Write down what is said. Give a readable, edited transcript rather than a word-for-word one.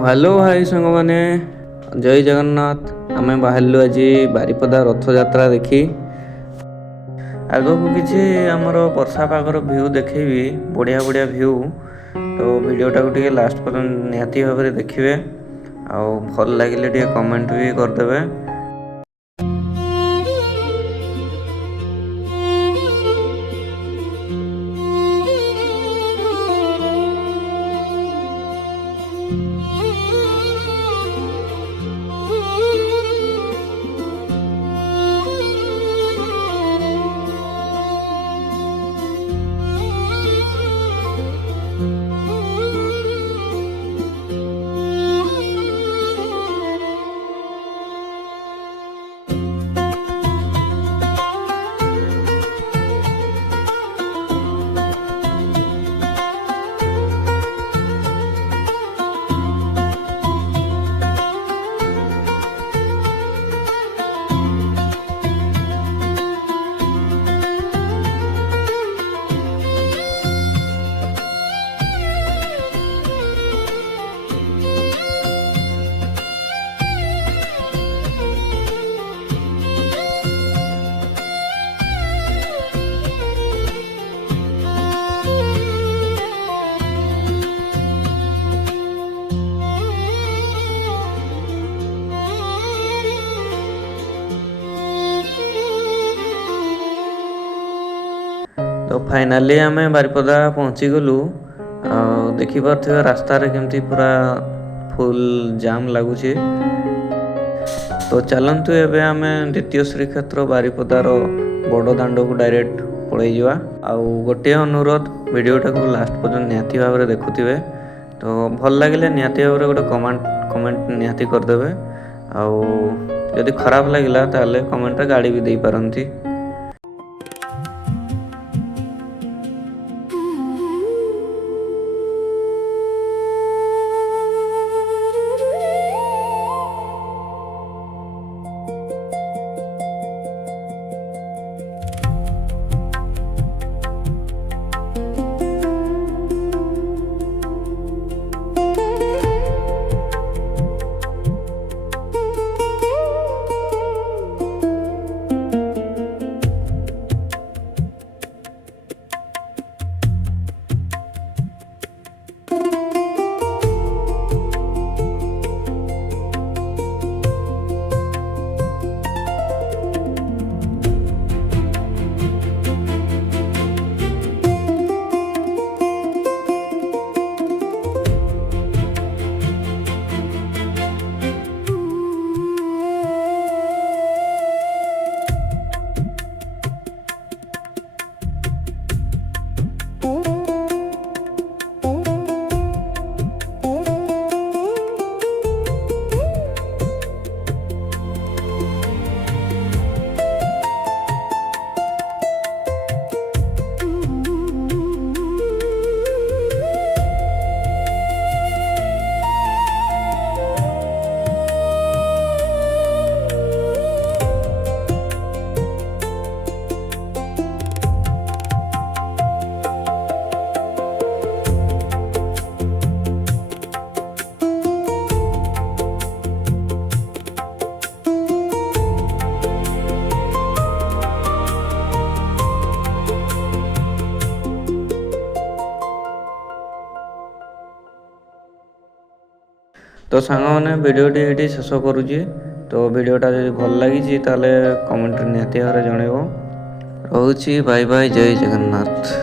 Hello भाई सांग मैंने जय जगन्नाथ। आमे बाहरलु आज बारिपदा रथ यात्रा देखी। आग को किसी आमर वर्षा पागर भ्यू देखेबी बढ़िया बढ़िया भ्यू। तो वीडियोटा को लास्ट पर्यंत निहाती भाव में देखिए। आउ भल लगे कमेंट भी करदे। तो फाइनाली आम बारिपदा पहुँची गलु। देखिपे रास्ता केमती पूरा फुल जाम लगुच। तो चलतु एवं आम द्वितीय श्रीक्षेत्र बारिपदार बड़ दाण्ड को डायरेक्ट पलि जावा। आउ गोटे अनुरोध वीडियोटा को लास्ट पर्यंत निहाती भाव में देखुवे। तो भल लगे निहाती भाव में गोटे कमेंट निहाती करदे। आउ जदि खराब लगिला ताले कमेंट गाड़ी भी दे पारंती। तो सांग मैंने वीडियोटी ये शेष करुँची। तो वीडियोटा जब भल लगी ताले कमेंट निहाती भाव में जनइब। रोची बाय बाय जय जगन्नाथ।